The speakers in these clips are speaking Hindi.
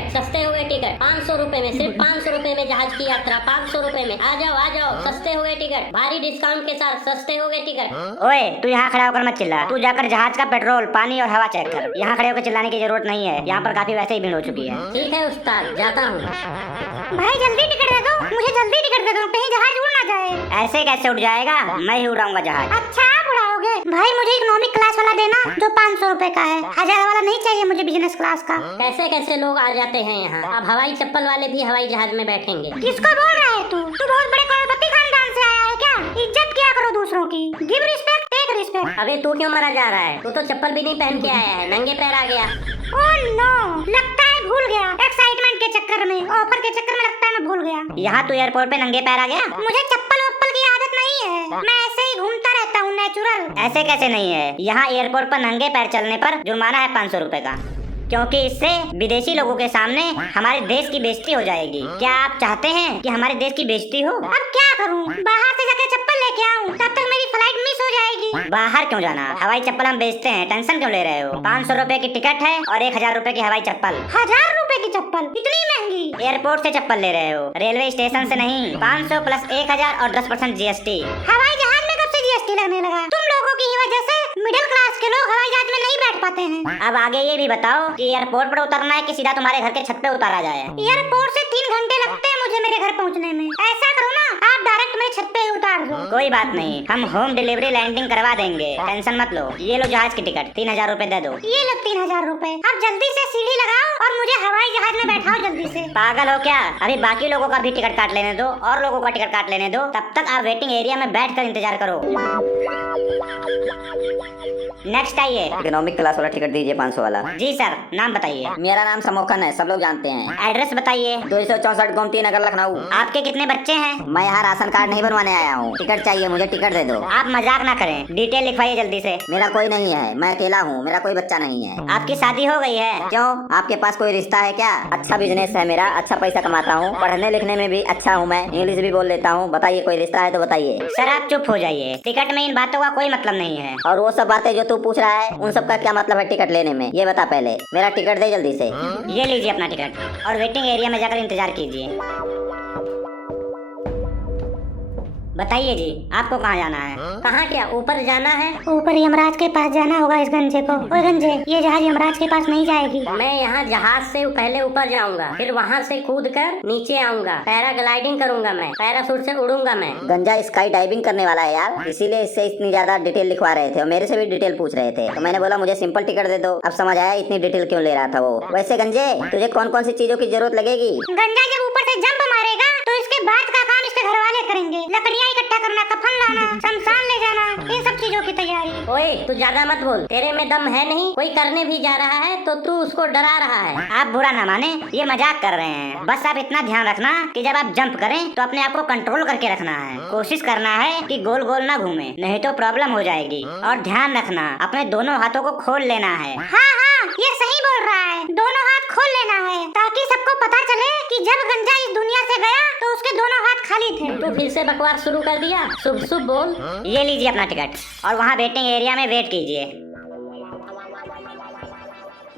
टिकट, सस्ते हो गए टिकट, 500 रुपए में, सिर्फ 500 रुपए में जहाज की यात्रा, 500 रुपए में। आ जाओ, सस्ते हो गए टिकट, भारी डिस्काउंट के साथ सस्ते हो गए टिकट। ओए तू यहाँ खड़ा होकर मत चिल्ला, तू जाकर जहाज का पेट्रोल, पानी और हवा चेक कर। यहाँ खड़े होकर चिल्लाने की जरूरत नहीं है, यहाँ पर काफी वैसे ही भीड़ हो चुकी है। ठीक है उस्ताद, जाता हूँ। भाई जल्दी टिकट दे दो, मुझे जल्दी टिकट दे दो, कहीं जहाज उड़ ना जाए। ऐसे कैसे उड़ जाएगा, मैं ही उड़ाऊंगा जहाज। अच्छा आप उड़ाओगे? भाई मुझे इकोनॉमिक क्लास वाला देना जो 500 रुपए का है, 1000 वाला नहीं चाहिए मुझे बिजनेस क्लास का। कैसे कैसे लोग आ जाते हैं यहाँ। अब हवाई चप्पल वाले भी हवाई जहाज में बैठेंगे। किसको बोल रहा है तू बहुत बड़े करोड़पति खानदान से आया है क्या? इज्जत किया करो दूसरों की, गिव रिस्पेक्ट टेक रिस्पेक्ट। अबे तू क्यों मरा जा रहा है? तू तो चप्पल भी नहीं पहन के आया है, नंगे पैर आ गया। ओह नो, लगता है भूल गया, एक्साइटमेंट के चक्कर में, ऑफर के चक्कर में लगता है मैं भूल गया। यहाँ तू एयरपोर्ट पे नंगे पैर आ गया? मुझे चप्पल वप्पल की आदत नहीं है, मैं ऐसे ही घूमता रहता हूँ नेचुरल। ऐसे कैसे नहीं है, यहाँ एयरपोर्ट पर नंगे पैर चलने पर जुर्माना है 500 रुपए का, क्योंकि इससे विदेशी लोगों के सामने हमारे देश की बेइज्जती हो जाएगी। क्या आप चाहते हैं कि हमारे देश की बेइज्जती हो? अब क्या करूँ, बाहर से जाके चप्पल लेके आऊँ, तब तक मेरी फ्लाइट मिस हो जाएगी। बाहर क्यों जाना, हवाई चप्पल हम बेचते हैं, टेंशन क्यों ले रहे हो? 500 रुपए की टिकट है और 1000 रुपए की हवाई चप्पल। 1000 रुपए की चप्पल, इतनी महंगी? एयरपोर्ट से चप्पल ले रहे हो, रेलवे स्टेशन से नहीं। 500 प्लस 1000 और 10% GST। हवाई जहाज में कब से GST लगने लगा? तुम लोगों की ही वजह से मिडिल क्लास के लोग हवाई जहाज में नहीं बैठ पाते हैं। अब आगे ये भी बताओ कि एयरपोर्ट पर उतरना है कि सीधा तुम्हारे घर के छत पे उतारा जाए? एयरपोर्ट से 3 घंटे लगते हैं मुझे मेरे घर पहुंचने में। ऐसा करो ना, आप डायरेक्ट मेरे छत पे ही उतार दो। कोई बात नहीं, हम होम डिलीवरी लैंडिंग करवा देंगे, टेंशन मत लो। ये लो जहाज की टिकट, 3000 रुपए दे दो। ये लो 3000 रुपए। अब जल्दी से सीढ़ी लगाओ और मुझे हवाई जहाज में बैठाओ जल्दी से। पागल हो क्या? अभी बाकी लोगों का भी टिकट काट लेने दो और लोगों का टिकट काट लेने दो, तब तक आप वेटिंग एरिया में बैठकर इंतजार करो। नेक्स्ट आइए। इकोनॉमिक क्लास वाला टिकट दीजिए 500 वाला। जी सर, नाम बताइए। मेरा नाम समोखन है, सब लोग जानते हैं। एड्रेस बताइए। 264 गोमती नगर लखनऊ। आपके कितने बच्चे हैं? मैं यहाँ राशन कार्ड नहीं बनवाने आया हूँ, टिकट चाहिए मुझे, टिकट दे दो। आप मजाक ना करें, डिटेल लिखवाइए जल्दी से। मेरा कोई नहीं है, मैं अकेला हूँ, मेरा कोई बच्चा नहीं है। आपकी शादी हो गई है? क्यों, आपके पास कोई रिश्ता है क्या? अच्छा बिजनेस है मेरा, अच्छा पैसा कमाता हूँ, पढ़ने लिखने में भी अच्छा हूँ, मैं इंग्लिश भी बोल लेता हूँ। बताइए कोई रिश्ता है तो बताइए। सर आप चुप हो जाइए, टिकट में इन बातों का कोई मतलब नहीं है। और वो सब बातें जो तू पूछ रहा है, उन सब का क्या मतलब है टिकट लेने में, ये बता पहले। मेरा टिकट दे जल्दी से। ये लीजिए अपना टिकट और वेटिंग एरिया में जाकर इंतजार कीजिए। बताइए जी, आपको कहाँ जाना है? कहाँ क्या, ऊपर जाना है? ऊपर यमराज के पास जाना होगा इस गंजे को। ओए गंजे, ये जहाज यमराज के पास नहीं जाएगी। मैं यहाँ जहाज से पहले ऊपर जाऊंगा, फिर वहाँ से कूद कर नीचे आऊंगा, पैराग्लाइडिंग करूंगा, मैं पैराशूट से उड़ूंगा मैं। गंजा स्काई डाइविंग करने वाला है यार, इसीलिए इससे इतनी ज्यादा डिटेल लिखवा रहे थे और मेरे से भी डिटेल पूछ रहे थे, तो मैंने बोला मुझे सिंपल टिकट दे दो। अब समझ आया इतनी डिटेल क्यों ले रहा था वो। वैसे गंजे, तुझे कौन कौन सी चीजों की जरूरत लगेगी? गंजा जब ऊपर से जंप मारेगा तो इसके बाद का काम इसके घर वाले करेंगे। लकड़ियाँ इकट्ठा करना, कफन लाना, शमशान ले जाना, इन सब चीजों की तैयारी। ओए तू ज्यादा मत बोल, तेरे में दम है नहीं। कोई करने भी जा रहा है तो तू उसको डरा रहा है। आप बुरा ना माने, ये मजाक कर रहे हैं। बस आप इतना ध्यान रखना कि जब आप जंप करें तो अपने आप को कंट्रोल करके रखना है। कोशिश करना है कि गोल गोल ना घूमे, नहीं तो प्रॉब्लम हो जाएगी। और ध्यान रखना, अपने दोनों हाथों को खोल लेना है। हाँ हाँ, ये सही बोल रहा है, दोनों हाथ खोल लेना है, ताकि सबको पता चले कि जब गंजा इस दुनिया से गया तो उसके दोनों हाथ खाली थे। तू फिर से बकवास शुरू कर दिया, शुभ शुभ बोल। ये लीजिए अपना टिकट और वहाँ वेटिंग एरिया में वेट कीजिए।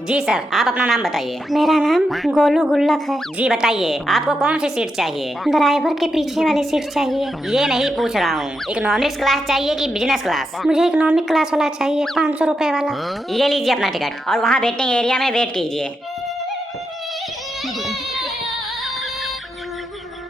जी सर, आप अपना नाम बताइए। मेरा नाम गोलू गुल्लक है। जी बताइए, आपको कौन सी सीट चाहिए? ड्राइवर के पीछे वाली सीट चाहिए। ये नहीं पूछ रहा हूँ, इकोनॉमिक्स क्लास चाहिए कि बिजनेस क्लास? मुझे इकोनॉमिक क्लास वाला चाहिए, 500 रुपए वाला। ये लीजिए अपना टिकट और वहाँ वेटिंग एरिया में वेट कीजिए।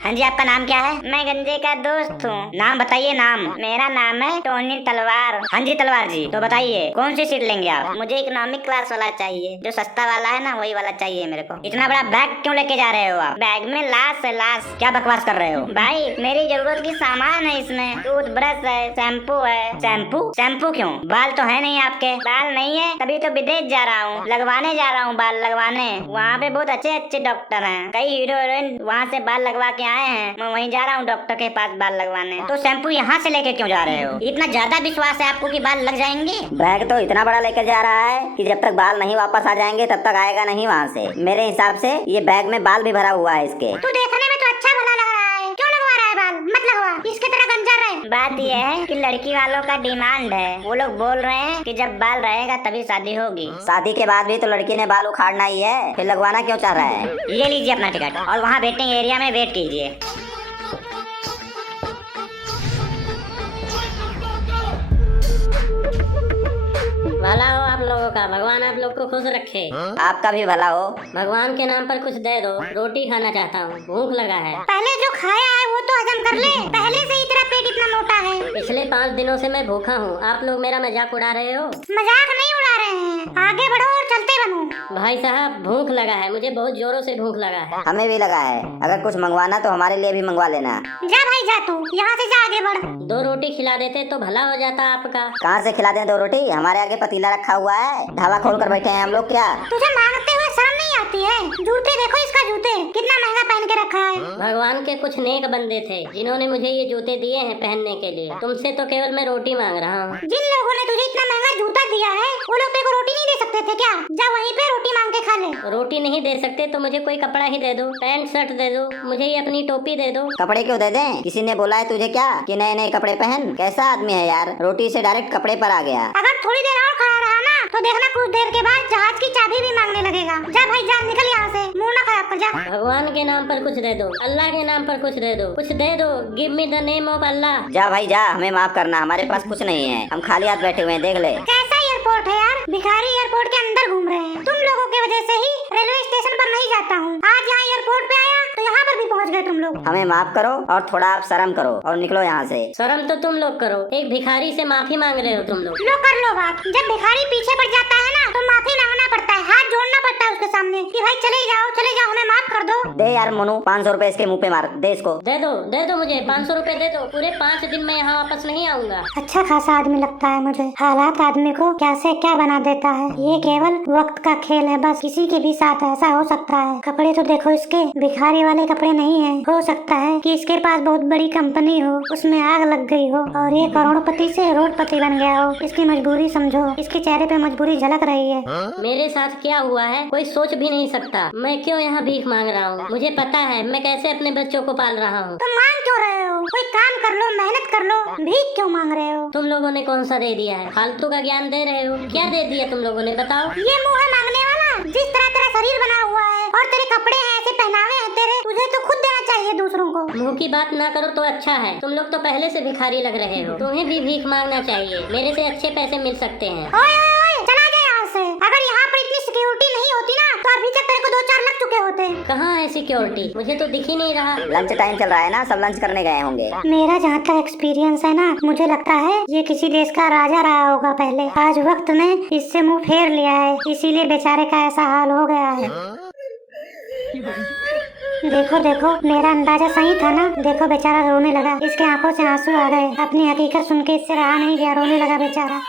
हाँ जी, आपका नाम क्या है? मैं गंजे का दोस्त हूँ। नाम बताइए नाम। मेरा नाम है टोनी तलवार। हाँ जी तलवार जी, तो बताइए कौन सी सीट लेंगे आप? मुझे इकोनॉमिक क्लास वाला चाहिए, जो सस्ता वाला है ना, वही वाला चाहिए मेरे को। इतना बड़ा बैग क्यों लेके जा रहे हो आप? बैग में लाश है, लाश। क्या बकवास कर रहे हो? भाई मेरी जरूरत की सामान है इसमें, टूथब्रश है, शैम्पू है। शैम्पू? शैम्पू क्यों? बाल तो है नहीं आपके? बाल नहीं है, तभी तो विदेश जा रहा हूँ, लगवाने जा रहा हूँ बाल लगवाने। वहाँ पे बहुत अच्छे अच्छे डॉक्टर हैं, कई हीरो हीरोइन वहाँ से बाल लगवा के आए हैं। मैं वहीं जा रहा हूँ डॉक्टर के पास बाल लगवाने। तो शैम्पू यहाँ से लेके क्यों जा रहे हो? इतना ज्यादा विश्वास है आपको कि बाल लग जाएंगे? बैग तो इतना बड़ा लेकर जा रहा है कि जब तक बाल नहीं वापस आ जाएंगे तब तक आएगा नहीं वहाँ से। मेरे हिसाब से ये बैग में बाल भी भरा हुआ है इसके। तू देखने में तो अच्छा भला लग रहा है, क्यों लगवा रहा है बाल? मत लगवा, इसके तरह गंजा रहे। बात यह है कि लड़की वालों का डिमांड है, वो लोग बोल रहे हैं कि जब बाल रहेगा तभी शादी होगी। शादी के बाद भी तो लड़की ने बाल उखाड़ना ही है, फिर लगवाना क्यों चाह रहा है? ये लीजिए अपना टिकट और वहाँ वेटिंग एरिया में वेट कीजिए। भला हो आप लोगों का, भगवान आप लोग को खुश रखे। आपका भी भला हो। भगवान के नाम पर कुछ दे दो, रोटी खाना चाहता हूँ, भूख लगा है। पहले जो खाया है वो तो हजम कर ले, पहले से ही तेरा पेट इतना मोटा है। पिछले 5 दिनों से मैं भूखा हूँ, आप लोग मेरा मजाक उड़ा रहे हो। मजाक नहीं उड़ा रहे हैं, आगे बढ़ो और चलते बनो। भाई साहब भूख लगा है, मुझे बहुत जोरों से भूख लगा है। हमें भी लगा है, अगर कुछ मंगवाना तो हमारे लिए भी मंगवा लेना। जा भाई जा, तू यहाँ से जा, आगे बढ़। 2 रोटी खिला देते तो भला हो जाता आपका। कहाँ से खिला दें 2 रोटी? हमारे आगे पतीला रखा हुआ है, ढाबा खोल कर बैठे हैं हम लोग क्या? तुझे मांगते हुए शर्म नहीं आती है? जूते देखो इसका, जूते कितना महंगा पहन के रखा है। भगवान के कुछ नेक बंदे थे जिन्होंने मुझे ये जूते दिए हैं पहनने के लिए। तुमसे तो केवल मैं रोटी मांग रहा हूँ। जिन लोगों ने तुझे इतना महंगा जूता दिया है वो लोग तेरे को रोटी नहीं दे सकते थे क्या? जा वहीं पे रोटी मांग के खा ले। रोटी नहीं दे सकते तो मुझे कोई कपड़ा ही दे दो, पैंट शर्ट दे दो, मुझे ये अपनी टोपी दे दो। कपड़े क्यों दे दें? किसी ने बोला है तुझे क्या कि नए नए कपड़े पहन? कैसा आदमी है यार, रोटी से डायरेक्ट कपड़े पर आ गया। अगर थोड़ी देर और खड़ा रहा ना तो देखना कुछ देर के बाद जहाज की चाबी भी मांगने लगेगा। जा भाई जा, निकल यहाँ से, मुंह ना खराब कर जा। भगवान के नाम पर कुछ दे दो, अल्लाह के नाम पर कुछ दे दो, कुछ दे दो। Give me the name of Allah. जा भाई जा, हमें माफ करना, हमारे पास कुछ नहीं है, हम खाली हाथ बैठे हुए हैं, देख ले। कैसा एयरपोर्ट है यार, भिखारी एयरपोर्ट के अंदर घूम रहे हैं। तुम लोगों की वजह से ही रेलवे स्टेशन पर नहीं जाता हूँ। आज यहाँ एयरपोर्ट पे आया तो यहाँ पर भी पहुँच गए तुम लोग। हमें माफ करो और थोड़ा आप शर्म करो और निकलो यहाँ से। शर्म तो तुम लोग करो, एक भिखारी से माफी मांग रहे हो तुम लोग। लो कर लो बात। जब भिखारी पीछे पड़ जाता है ना तो माफी मांगना पड़ता है, हाथ जोड़ना पड़ता है उसके सामने कि भाई चले जाओ हमें माफ कर दो। दे यार मोनू, 500 रुपए इसके मुँह पे मार, दे इसको। दे दो मुझे 500 रुपए दे दो। पूरे 5 दिन में यहाँ वापस नहीं आऊंगा। अच्छा खासा आदमी लगता है मुझे। हालात आदमी को क्या से क्या बना देता है। ये केवल वक्त का खेल है बस, किसी के भी साथ ऐसा हो सकता है। कपड़े तो देखो इसके, भिखारी वाले कपड़े नहीं है। हो सकता है कि इसके पास बहुत बड़ी कंपनी हो, उसमें आग लग गई हो और ये करोड़पति से करोड़पति बन गया हो। इसकी मजबूरी समझो, इसके चेहरे पे मजबूरी झलक रही है। मेरे साथ क्या हुआ है कोई सोच भी नहीं सकता। मैं क्यों यहाँ भीख मांग रहा हूँ? मुझे पता है मैं कैसे अपने बच्चों को पाल रहा हूँ। तुम मांग क्यों रहे हो? कोई काम कर लो, मेहनत कर लो, भीख क्यों मांग रहे हो? तुम लोगों ने कौन सा दे दिया है? फालतू का ज्ञान दे रहे हो। क्या दे दिया तुम लोगों ने बताओ? ये मुंह है मांगने वाला। जिस तरह तेरा शरीर बना हुआ है और तेरे कपड़े हैं, ऐसे पहनावे हैं तेरे, तुझे तो खुद देना चाहिए दूसरों को। मुंह की बात ना करो तो अच्छा है। तुम लोग तो पहले से भिखारी लग रहे हो, तुम्हें भी भीख मांगना चाहिए। मेरे से अच्छे पैसे मिल सकते हैं। ओए ओए ओए, चला जा यहाँ से। अगर यहाँ पर इतनी सिक्योरिटी नहीं होती ना तो अभी तक तेरे को 2-4 लग चुके होते। कहाँ है सिक्योरिटी? मुझे तो दिख ही नहीं रहा। लंच टाइम चल रहा है ना, सब लंच करने गए होंगे। मेरा जहाँ तक एक्सपीरियंस है ना, मुझे लगता है ये किसी देश का राजा रहा होगा पहले। आज वक्त ने इससे मुंह फेर लिया है, इसीलिए बेचारे का ऐसा हाल हो गया है। देखो देखो, मेरा अंदाजा सही था ना। देखो बेचारा रोने लगा, इसके आंखों से आंसू आ गए। अपनी हकीकत सुन के इससे रहा नहीं गया, रोने लगा बेचारा।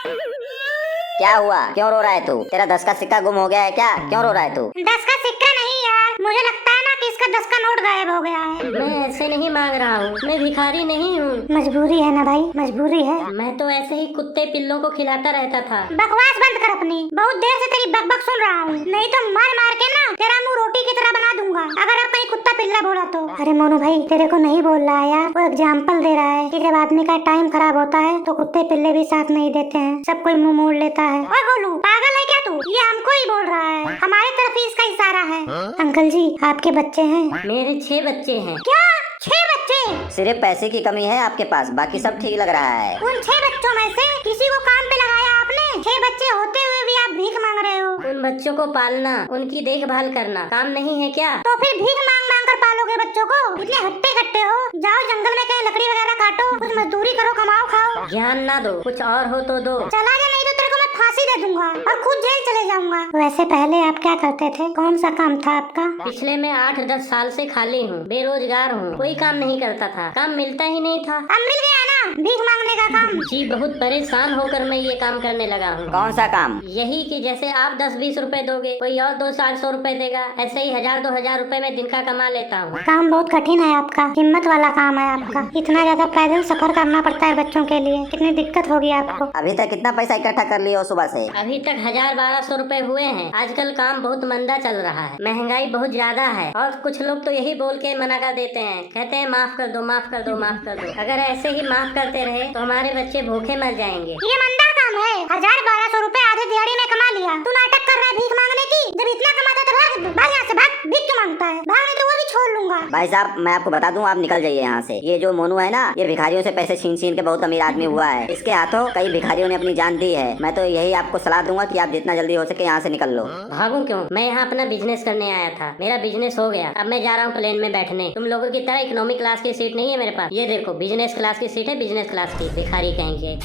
क्या हुआ, क्यों रो रहा है तू? तेरा 10 का सिक्का गुम हो गया है क्या? क्यों रो रहा है तू? 10 का सिक्का नहीं यार, मुझे लगता है ना कि इसका 10 का नोट गायब हो गया है। मैं ऐसे नहीं मांग रहा हूँ, मैं भिखारी नहीं हूँ। मजबूरी है ना भाई, मजबूरी है। मैं तो ऐसे ही कुत्ते पिल्लों को खिलाता रहता था। बकवास बंद कर अपनी, बहुत देर से तेरी बकबक सुन रहा हूँ। नहीं तो मार मार के ना तेरा मुंह रोटी की तरह बना दूंगा अगर आप कहीं कुत्ता पिल्ला बोला तो। अरे मोनू भाई, तेरे को नहीं बोल रहा है यार, वो एग्जाम्पल दे रहा है कि जब आदमी का टाइम खराब होता है तो कुत्ते पिल्ले भी साथ नहीं देते हैं, सब कोई मुंह मोड़ लेता है। और बोलू पागल है क्या तू? ये हमको ही बोल रहा है, हमारे तरफ ही इसका इशारा है। अंकल जी, आपके बच्चे हैं? मेरे 6 बच्चे हैं। क्या 6 बच्चे? सिर्फ पैसे की कमी है आपके पास, बाकी सब ठीक लग रहा है। उन 6 बच्चों में से किसी को काम पे लगाया आपने? 6 बच्चे होते हुए भी आप भीख मांग रहे हो। उन बच्चों को पालना, उनकी देखभाल करना काम नहीं है क्या? तो फिर भीख मांग मांग कर पालोगे बच्चों को? इतने हट्टे कट्टे हो, जाओ जंगल में कहीं लकड़ी वगैरह काटो, कुछ मजदूरी करो, कमाओ खाओ। ज्ञान ना दो, कुछ और हो तो दो। चला जा, नहीं तो तेरे को मैं फांसी दे दूंगा और खुद जेल चले जाऊंगा। वैसे पहले आप क्या करते थे? कौन सा काम था आपका? पिछले मैं 8-10 साल से खाली हूँ, बेरोजगार हूँ, कोई काम नहीं करता था, काम मिलता ही नहीं था। अब मिल गया ना, भीख मांगने का काम। जी बहुत परेशान होकर मैं ये काम करने लगा हूँ। कौन सा काम? यही कि जैसे आप 10-20 रुपए दोगे, कोई और 200-400 रुपए देगा, ऐसे ही 1000-2000 रुपए में दिन का कमा लेता हूँ। काम बहुत कठिन है आपका, हिम्मत वाला काम है आपका। इतना ज्यादा पैदल सफर करना पड़ता है बच्चों के लिए, कितनी दिक्कत होगी आपको। अभी तक कितना पैसा इकट्ठा कर लिए हो सुबह से? अभी तक 1000-1200 रुपए हुए हैं। आजकल काम बहुत मंदा चल रहा है, महंगाई बहुत ज्यादा है और कुछ लोग तो यही बोल के मना कर देते हैं, कहते हैं माफ कर दो, माफ कर दो, माफ कर दो। अगर ऐसे ही माफ करते रहे तो हमारे बच्चे भूखे मर जाएंगे। ये मंदा काम है। 1000-1200 रुपए आधे दिहाड़ी में कमा लिया, तू नाटक कर रहा है भीख मांगने की। जब इतना कमाता है तो भाग यहाँ से, भाग। भीख क्यों मांगता है? भाग नहीं तो वो भी छोड़ लूंगा। भाई साहब मैं आपको बता दूं, आप निकल जाइए यहाँ से। ये जो मोनू है ना, ये भिखारियों से पैसे छीन छीन के बहुत अमीर आदमी हुआ है। इसके हाथों कई भिखारियों ने अपनी जान दी है। मैं तो यही आपको सलाह दूंगा कि आप जितना जल्दी हो सके यहाँ से निकल लो। भागूं क्यों? मैं यहाँ अपना बिजनेस करने आया था, मेरा बिजनेस हो गया। अब मैं जा रहा हूँ प्लेन में बैठने। तुम लोगों की तरह इकोनॉमिक क्लास की सीट नहीं है मेरे पास। ये देखो बिजनेस क्लास की सीट है, बिजनेस क्लास की। भिखारी कहेंगे।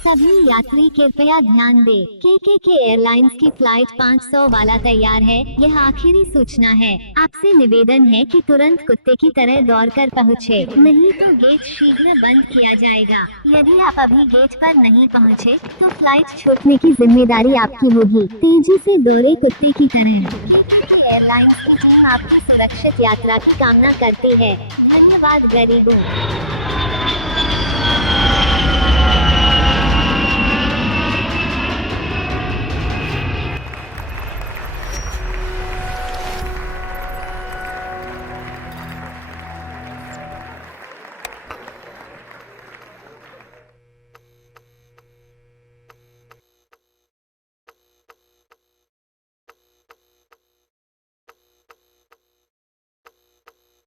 सभी यात्री कृपया ध्यान दें। के एयरलाइंस की फ्लाइट 500 वाला तैयार है। यह आखिरी सूचना है। आपसे निवेदन है कि तुरंत कुत्ते की तरह दौड़कर पहुँचे, नहीं तो गेट शीघ्र बंद किया जाएगा। यदि आप अभी गेट पर नहीं पहुँचे, तो फ्लाइट छूटने की जिम्मेदारी आपकी होगी। तेजी से दौड़े कुत्ते की तरह। के एयरलाइंस की टीम आपकी सुरक्षित यात्रा की कामना करती है। धन्यवाद गरीबों।